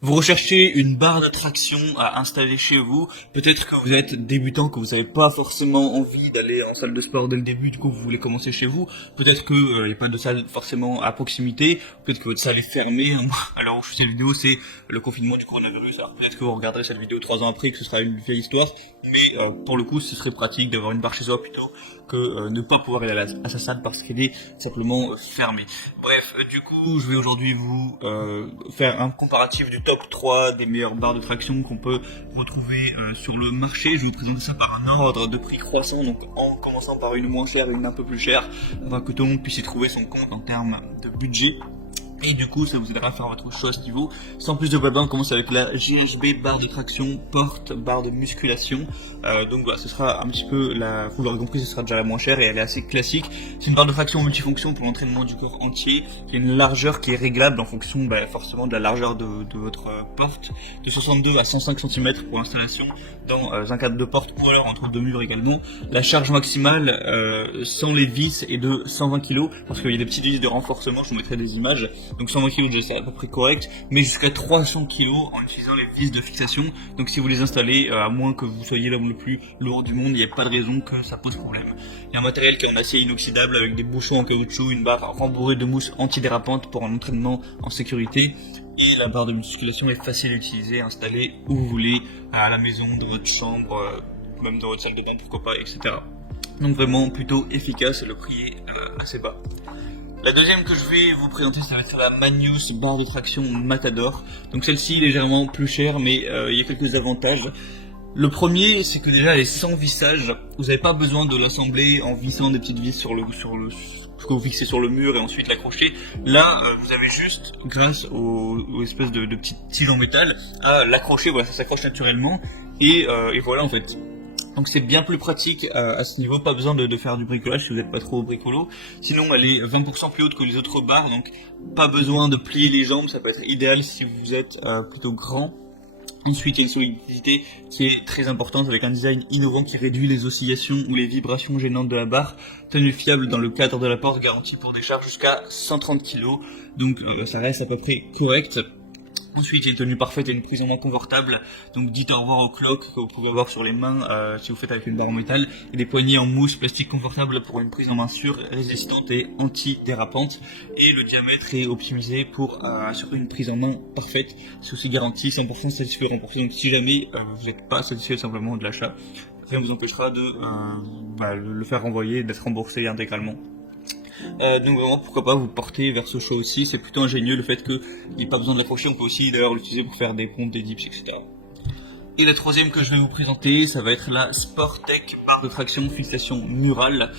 Vous recherchez une barre de traction à installer chez vous. Peut-être que vous êtes débutant, que vous n'avez pas forcément envie d'aller en salle de sport dès le début, du coup vous voulez commencer chez vous. Peut-être que il n'y a pas de salle forcément à proximité. Peut-être que votre salle est fermée. Alors où je fais cette vidéo, c'est le confinement du coronavirus. Alors peut-être que vous regarderez cette vidéo 3 ans après, que ce sera une vieille histoire. Mais pour le coup, ce serait pratique d'avoir une barre chez soi plutôt que ne pas pouvoir aller à sa salle parce qu'elle est simplement fermée. Bref, du coup, je vais aujourd'hui vous faire un comparatif du top 3 des meilleures barres de traction qu'on peut retrouver sur le marché. Je vais vous présenter ça par un ordre de prix croissant, donc en commençant par une moins chère et une un peu plus chère, afin que tout le monde puisse y trouver son compte en termes de budget. Et du coup, ça vous aidera à faire votre choix à ce niveau. Sans plus de blabla, on commence avec la GHB barre de traction, porte, barre de musculation. Donc voilà, ce sera un petit peu vous l'aurez compris, ce sera déjà la moins chère et elle est assez classique. C'est une barre de traction multifonction pour l'entraînement du corps entier. Il y a une largeur qui est réglable en fonction forcément de la largeur de votre porte, de 62 à 105 cm pour l'installation dans un cadre de porte ou alors entre deux murs également. La charge maximale sans les vis est de 120 kg parce qu'il y a des petites vis de renforcement, je vous mettrai des images. Donc 120 kg déjà c'est à peu près correct, mais jusqu'à 300 kg en utilisant les vis de fixation. Donc si vous les installez, à moins que vous soyez l'homme le plus lourd du monde, il n'y a pas de raison que ça pose problème. Il y a un matériel qui est en acier inoxydable avec des bouchons en caoutchouc, une barre rembourrée de mousse antidérapante pour un entraînement en sécurité. Et la barre de musculation est facile à utiliser, installée où vous voulez, à la maison, dans votre chambre, même dans votre salle de bain, pourquoi pas, etc. Donc vraiment plutôt efficace, le prix est assez bas. La deuxième que je vais vous présenter, ça va être la Magnus barre de traction Matador. Donc celle-ci est légèrement plus chère, mais il y a quelques avantages. Le premier, c'est que déjà elle est sans vissage. Vous n'avez pas besoin de l'assembler en vissant des petites vis sur ce que vous fixez sur le mur et ensuite l'accrocher. Là, vous avez juste, grâce aux espèces de petites tiges en métal, à l'accrocher. Voilà, ça s'accroche naturellement et voilà en fait. Donc c'est bien plus pratique à ce niveau, pas besoin de faire du bricolage si vous n'êtes pas trop bricolo. Sinon elle est 20% plus haute que les autres barres, donc pas besoin de plier les jambes, ça peut être idéal si vous êtes plutôt grand. Ensuite il y a une solidité qui est très importante avec un design innovant qui réduit les oscillations ou les vibrations gênantes de la barre. Tenue fiable dans le cadre de la porte, garantie pour des charges jusqu'à 130 kg, donc ça reste à peu près correct. Ensuite, il y a une tenue parfaite et une prise en main confortable. Donc dites au revoir au cloques que vous pouvez avoir sur les mains si vous faites avec une barre en métal. Et des poignées en mousse plastique confortable pour une prise en main sûre, résistante et anti-dérapante. Et le diamètre est optimisé pour assurer une prise en main parfaite. C'est aussi garanti 100% satisfait ou remboursé. Donc si jamais vous n'êtes pas satisfait simplement de l'achat, rien ne vous empêchera de le faire renvoyer et d'être remboursé intégralement. Donc vraiment pourquoi pas vous porter vers ce choix aussi, c'est plutôt ingénieux le fait qu'il n'y ait pas besoin de l'accrocher, on peut aussi d'ailleurs l'utiliser pour faire des pompes, des dips, etc. Et la troisième que je vais vous présenter, ça va être la Sportec barre de traction fixation murale.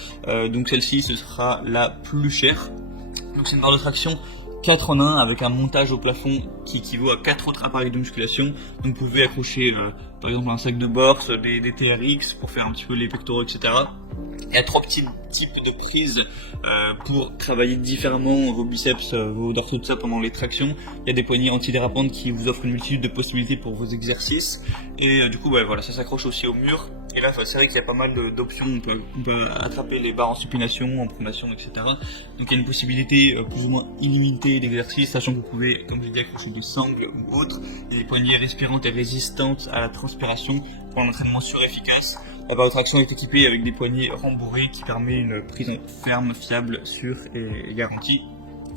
Donc celle-ci ce sera la plus chère. Donc c'est une barre de traction 4 en 1 avec un montage au plafond qui équivaut à 4 autres appareils de musculation. Donc vous pouvez accrocher par exemple un sac de boxe, des TRX pour faire un petit peu les pectoraux, etc. Il y a 3 petits types de prises pour travailler différemment vos biceps, vos dorsaux de ça pendant les tractions. Il y a des poignées antidérapantes qui vous offrent une multitude de possibilités pour vos exercices. Et du coup, voilà, ça s'accroche aussi au mur. Et là, c'est vrai qu'il y a pas mal d'options. On peut attraper les barres en supination, en pronation, etc. Donc il y a une possibilité plus ou moins illimitée d'exercices, sachant que vous pouvez, comme je dit, accrocher des sangles ou autres. Il y a des poignées respirantes et résistantes à la transpiration pour un entraînement sûr et efficace. La barre de traction est équipée avec des poignées rembourrées qui permet une prise ferme, fiable, sûre et garantie.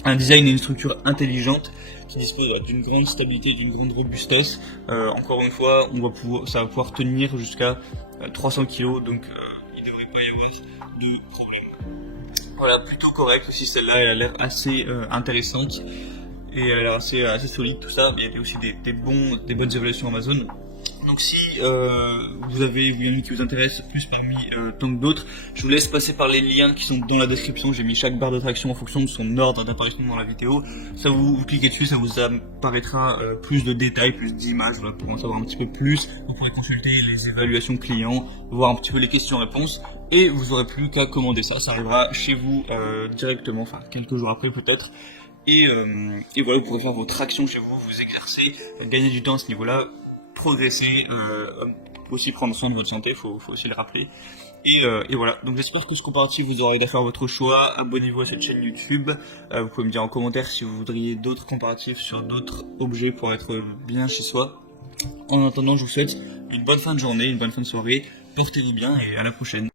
Un design et une structure intelligente qui dispose d'une grande stabilité, d'une grande robustesse. Encore une fois, ça va pouvoir tenir jusqu'à 300 kg, donc il ne devrait pas y avoir de problème. Voilà, plutôt correct aussi celle-là, elle a l'air assez intéressante et elle a l'air assez solide tout ça. Il y a aussi des bonnes évaluations Amazon. Donc si vous avez une qui vous intéresse plus parmi tant que d'autres, je vous laisse passer par les liens qui sont dans la description. J'ai mis chaque barre de traction en fonction de son ordre d'apparition dans la vidéo. Ça vous cliquez dessus, ça vous apparaîtra plus de détails, plus d'images, voilà, pour en savoir un petit peu plus. Vous pourrez consulter les évaluations clients, voir un petit peu les questions-réponses. Et vous aurez plus qu'à commander ça, ça arrivera chez vous directement, enfin quelques jours après peut-être. Et voilà, vous pourrez faire vos tractions chez vous, vous exercer, gagner du temps à ce niveau-là, progresser, aussi prendre soin de votre santé, faut aussi le rappeler. Et voilà, donc j'espère que ce comparatif vous aura aidé à faire votre choix. Abonnez-vous à cette chaîne YouTube. Vous pouvez me dire en commentaire si vous voudriez d'autres comparatifs sur d'autres objets pour être bien chez soi. En attendant, je vous souhaite une bonne fin de journée, une bonne fin de soirée. Portez-vous bien et à la prochaine.